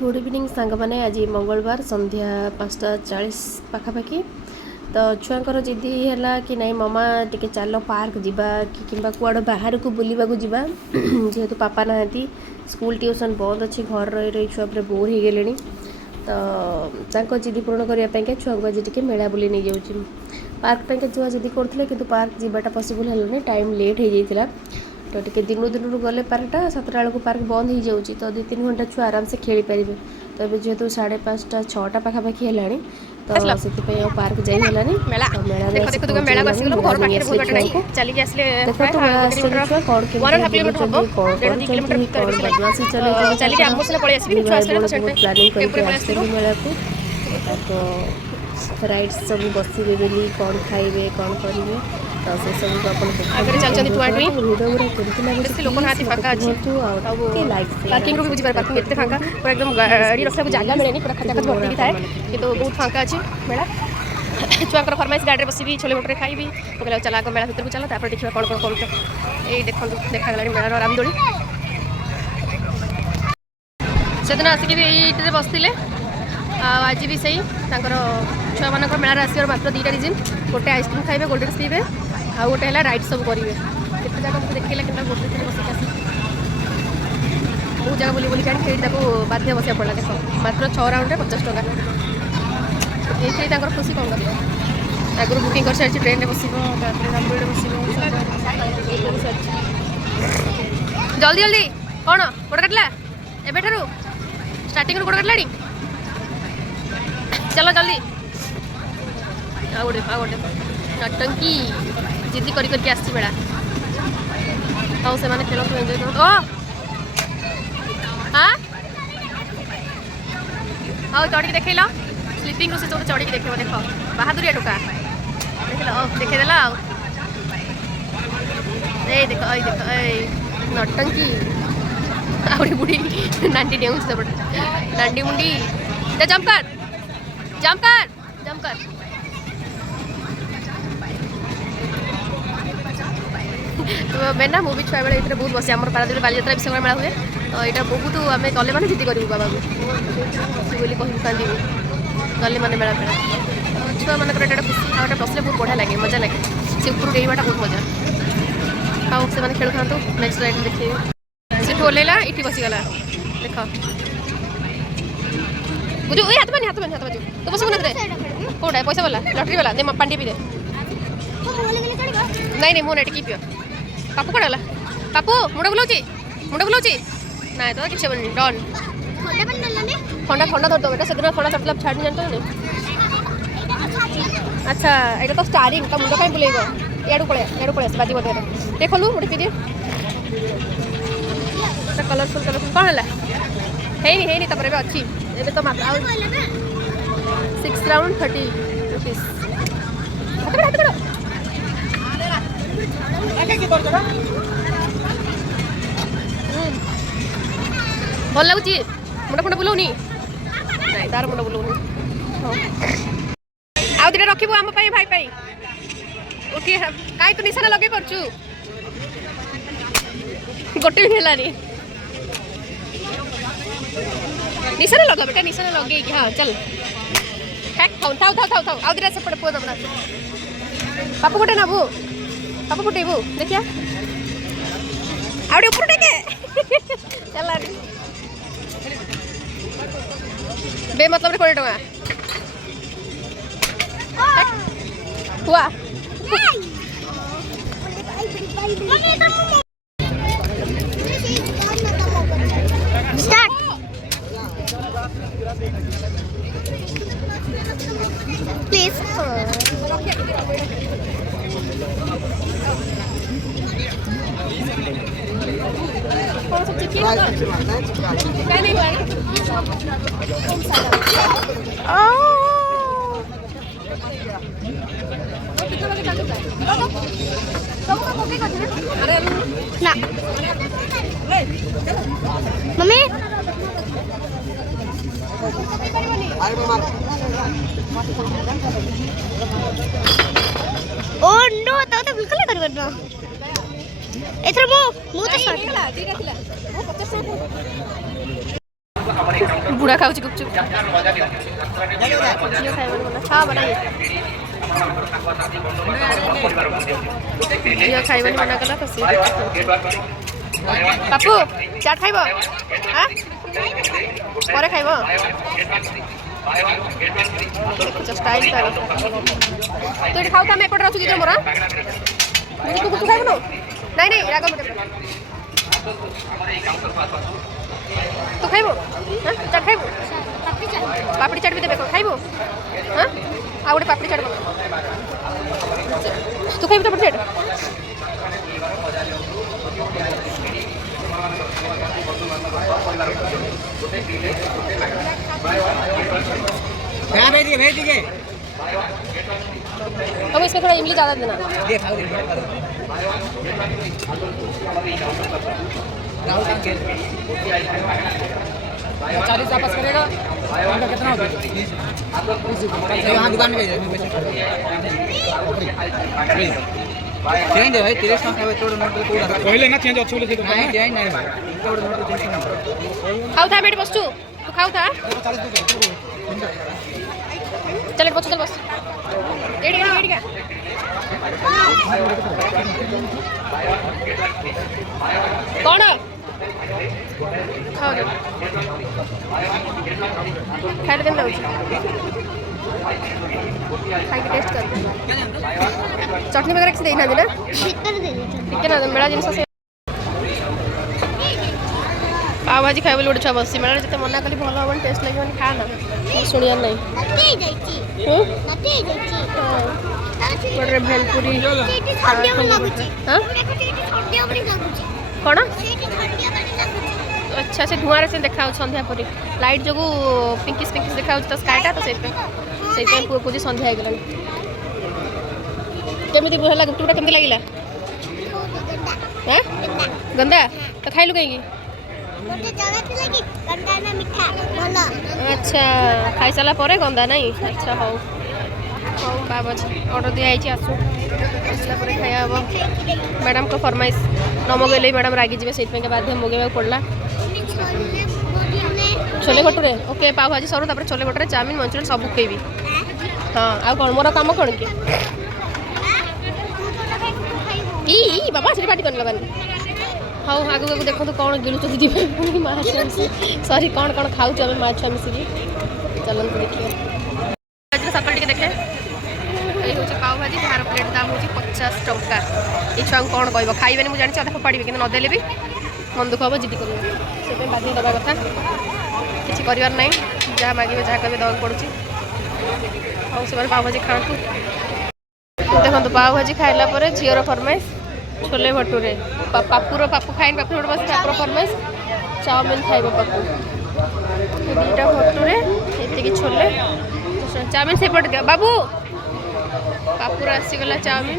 Good evening सांग मैंने आज मंगलवार संध्या 5:40 पाखापाखि तो छुआर जिदी है कि नहीं ममा टे चल पार्क जावा कि कुआड़ बाहर को बुलवा जेहेतु पापा ना स्कूल ट्यूशन बंद अच्छी घर रही रही छुआ पूरे बोर हो गले तो जिदी पूरण करने छुआ को आज टे मेला बुले नहीं जाऊँ पार्क पे छुआ जिदी करते कि पार्क जावाटा पॉसिबल है टाइम लेट हो जाता तो टे दिन दिन गले पार्कटा 7टा बेलू पार्क बंद हो जाऊँगी तो 2-3 घंटा छुआ आराम से खेली पारे तो ये जेहेतु 5:30 6टा पाखापाखि है तो से पार्क जाइलानी तो मेला को राइड्स सब बसवे बेली कौन खाइबे कौन करेंगे तो से सब को अपन वीडियो गुरा केमती लागे लोक हाथी फाका अछि पार्किंग रो भी बुझी पार्किंग एते फाका पूरा एकदम गाड़ी रखला को जागा मिलेनी पूरा खचा खच भर्ती थाए कि तो बहुत फाका अछि मेला छुआकर फरमाइश गाड़ी रे बसीबी छोले भटरे खाइबी तो कहला चला को मेला भीतर को चला तापर देखिबा कोन कोन करू ए देखन देखा गलानी मेला रो रामदोली सेदिन आसिक भी एइटे बसतिले आज भी सही छुआ मान मेला आसवर मात्र 2टा रिजन गोटे आइसक्रीम खाइबे कोल्ड ड्रिंक्स पीबे आ गोटे है राइड सब करेंगे केते जगह मुझे देखला कि गोटे दिन बस बहुत जगह बुली बुली बाध्य बसा पड़ा देख मात्र 6 राउंड 50 टका ये खुशी कौन कर आगुरी बुकिंग कर सारी ट्रेन में बस जल्दी जल्दी कौन गोड़ काटला एबेठारू स्टार्टिंग गोड़ काटला चलो जल्दी आ गोटे नटंकी जिद्दी करके आसी बेड़ा तो से माने खेल एंजॉय कर ओ हाँ आओ चढ़ी देखेल स्लीपिंग से सब चढ़ी देख देख बहादुरिया टोका देखेदेला देख नटंकी आउरी बुढ़ी नांटी डेऊँ नांडी मुंडी जंप कर जंप कर जंप कर तो मैं ना मुझे छुआ बेले बहुत बस आम पारादीप बालीजात्रा विषय मेला हुए तो यहाँ बहुत आम गले मैंने जिद्दी करूँ बाबा को बोली कहूँ गले मैंने मेला मेला छुआ मान खुशी बसले बहुत बढ़िया लगे मजा लगे से ऊपर डेवाटा बहुत मजा आओ से खेल था नेक्स्ट राइड देखिए से ओल्ला ये बसीगला देख बुझो ए हाथ बाजू तो बस ना कौटा पैसा वाला लटरी वाला दे पांडी पी दे नहीं मो नेट की पियो पापू कौन है पापू मुंड बुलाऊँ ना तो किसी हेनी डन ठंडा ठंडा धरद बेटा से ठंडा चढ़ला छाड़ी जानते नहीं अच्छा यहाँ तो स्टार्टिंग तो मुंड कहीं बुलेब याड़ू पड़े बाजी बदे देखलु मुझे पी दिए कलरफुल कौन है तपर अच्छी ये तो मात्र 6 राउंड 30 रुपीज भल लगुच मुंड फुंड बुलाऊनी नहीं तार मुंड बुलाऊनी आउ दुटा रखिबु आम भाई ओके कहीं तू निशाना लगे परचु गोटे भी हेलानी निशाना लगा बेटा निशाना लगे हाँ चल थाऊ आउ दिरा से पड़े दबना पापू गोटे नबू पापू फुटेबू देखिया आउटे ऊपर टेके चल बे मतलब 20 टका हुआ प्लीज ना मम्मी ओ नो तो बिल्कुल नहीं करना एथर मो तो शॉर्ट बुढ़ा खाऊ गुपचुप झील खाए हाँ बनाइए झील खाई मना कला तो सी पापू चाट खाइब हाँ पर खाइब स्टाइल तार तू ये खाऊ था एपटे रखी दीदी मोर तू तू खाइब नहीं नहीं राग मत तू खाइब हाँ चाट खाइब पापड़ी चाट भी देवे खाइब हाँ आ गोटे पापड़ी चाट बना तू खाइब पापड़ी चाट भेज दीजिए अब इसमें थोड़ा इमली ज़्यादा देना चालीस वापस करेगा कितना होगा यहाँ दुकान में चेंज है भाई 30 टका पहले ना चेंज अच्छे बोले नहीं चेंज नहीं भाई खाऊ था बेटी बस तू खाऊ था चल बस चल बस एड़ी एड़ी का कौन खाओ खाइले केन लाଗୁଛି खाइके टेस्ट कर चटनी वगैरह किसी देना ना ठीक है ना मेरा जिनस से पाव भाजी खाइबे लोड छ बसी मेला जते मना कली भलो हवन टेस्ट लागि मन खा ना सुनिया नहीं नते जाईची नते जाईची हां बड़े भेलपुरी सेठी ठंडिया मन लागुची हां सेठी ठंडिया मन लागुची कोन सेठी ठंडिया मन लागुची अच्छा से धुआं से देखाउ संध्या परी लाइट जगु पिंकिस पिंकिस देखाउ त स्काईटा तो सेट पुओ को संध्या हो गला केमिति बुझला गुपटुटा केमिति लागिला हैं गंदा तो खाइलु कहीं मोटे जाना थी लगी गंदा ना मीठा भला अच्छा खाई साला परे गंदा नहीं अच्छा हो हो बाबा जी ऑर्डर दिया आइची आसु असला परे खाया अब मैडम को फरमाइश न मगेले मैडम रागी जीवे सेट पे के बाद हम मगेबा पड़ला छोले भटूरे ओके पाव भाजी सरू तापर छोले भटूरे चाउमीन मंचूरियन सब खेबी हां आ कोन मोर काम कोन के ई बाबा से पार्टी करन लगन हाँ आगे आगे देखो तो कौन गिलु तो दीदी सॉरी कौन कौन खाऊ आम माँ छुआ मिसिकी चलते देखिए सकाल टे देखे ये हूँ पाव भाजी जार प्लेट दाम हूँ 50 टंका ये छुआ कौन कह खाइबे मुझे जानी अधा फोपाड़ी कि नदेले भी मन दुख हम जिद कर बाध्य दवा कथा किसी करार ना जहाँ मागे जहाँ कहे दवा पड़ू और से पाव भाजी खाँतु देखो पाव भाजी खाइला झीर फरमाइश छोले भटूरे पापुर पापू खाइन पापू गोटे बस पापुर फरमाइश चाउमिन खाइब पापू दुईटा भटूरे ये छोले चाउमिन से पट दिया बाबू पापुर आसीगला चाउमिन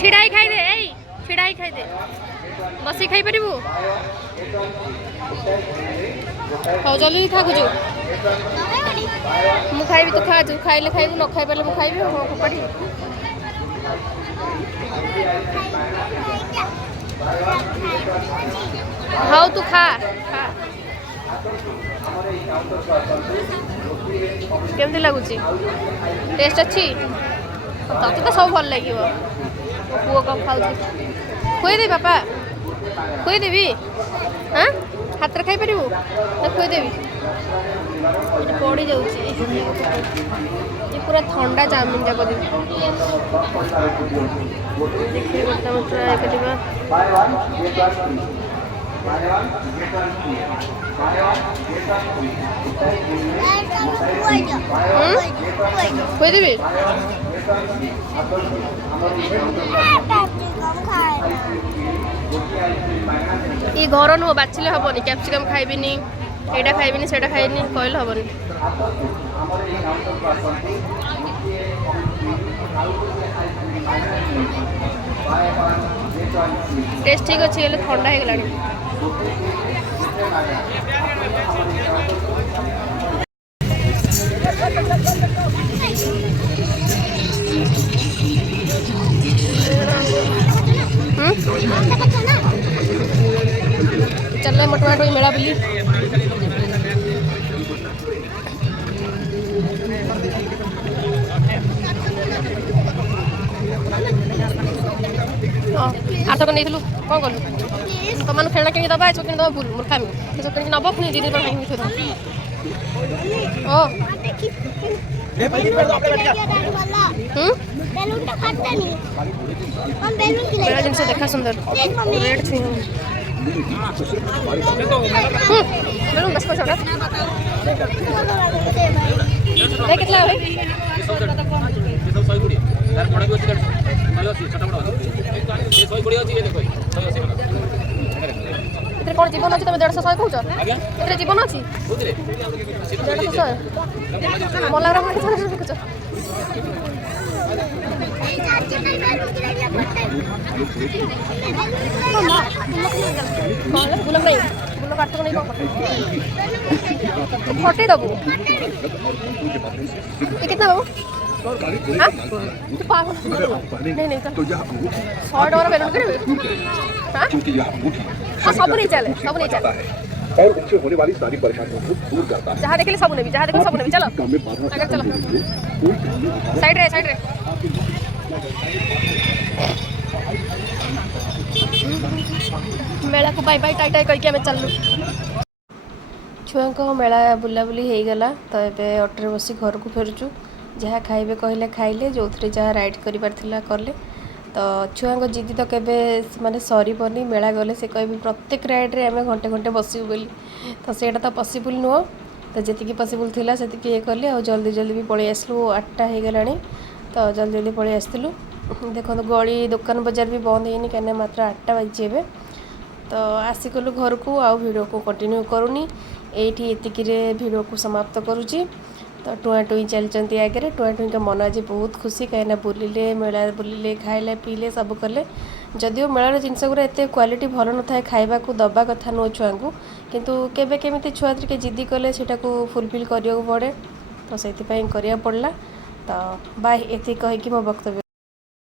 छिड़ा खाई दे छिड़ा खाई दे बस खाई पारू हाँ जल्दी था खुजु मु खाइबी तू खा खाइले खाइबू न खाई पारे मुझे खाइबी हाँ फोपाड़ी हाँ तू खा खा केमती लगुच टेस्ट अच्छी तते तो सब भल लगे पुओ कम खाऊ खुएदे बापा खुएदेवी हाँ हाथ में खाई पारू ना खुएदेवी पड़ी जाऊँगी पूरा ठंडा चाउमिन जाक देखिए बर्तमान ट्राए करवा खुएदेवी ये घर नुह बाछिले हेनी कैप्सिकम खाइबिनी एटा खाइबिनी सेटा खाइबिनी कहले हेनी टेस्ट ठीक अच्छे ठंडा हो गला चल आम टुआ टुई मेला बुली आर्थ को नहीं कौन कलु तुम मैंने खेलना किन दबा सब किन दबा भूल मूर्खा सब किन नब पुणी 2 दिन पर भाई मिठो ओ मेरा जिनसे देखा सुंदर रेड थी बेलून बस छोटा ये कितना है इतने कौन जीवन अच्छी तुम 150 100 कौच इतने जीवन अच्छी 150 मला बिकुच बुलम नहीं बुल काट नहीं फटे दबू ये कितना बाबू हाँ तो पागल नहीं नहीं 100 टकर बेलून किने हाँ सब नहीं चले और उनसे होने वाली सारी परेशानियों को दूर करता है। जहाँ देखे सब नेबी चलो आगे चलो साइड रे मेला को बाय बाय टाई टाई करके हमें चलू छुआ को मेला बुलाबुली हो गला तो ये ऑटो बसी घर को फेरुचु जहाँ खाइबे कहले खाइले जो जहाँ राइड करिबार कले तो छुआ जिद्दी तो केबे माने सरीबनी मेला गले से कह प्रत्येक राइड रे आम घंटे घंटे बसबू बोली तो सेटा तो पॉसिबल नुह तो जी पॉसिबल थिला से ये कले और जल्दी जल्दी भी पलि आसलु 8टा हो गलानी तो जल्दी जल्दी पलि आसलु देखो गली दुकान बजार भी बंद होनी कहीं मात्र 8टा बाजी एवं तो आसिकलु घर को आउ वीडियो को कंटिन्यू करूनी एठी एतिकिरे वीडियो को समाप्त करुची तो टुआ टुई चलती आगे टुआ टुई का मन आज बहुत खुशी कहीं बुलिले मेला बुलिले खाइले पीले सब कले जदिव मेलार जिनस गुरा एत क्वालिटी भल न था खाइबा को दबा कथा नुह छुआ को किंतु केबे केमिति छुआ टिके जिद्दी कले सेटा को फुलफिल करिया पड़े तो से करिया पड़ला तो बाय एति कहीकि मो वक्तव्य।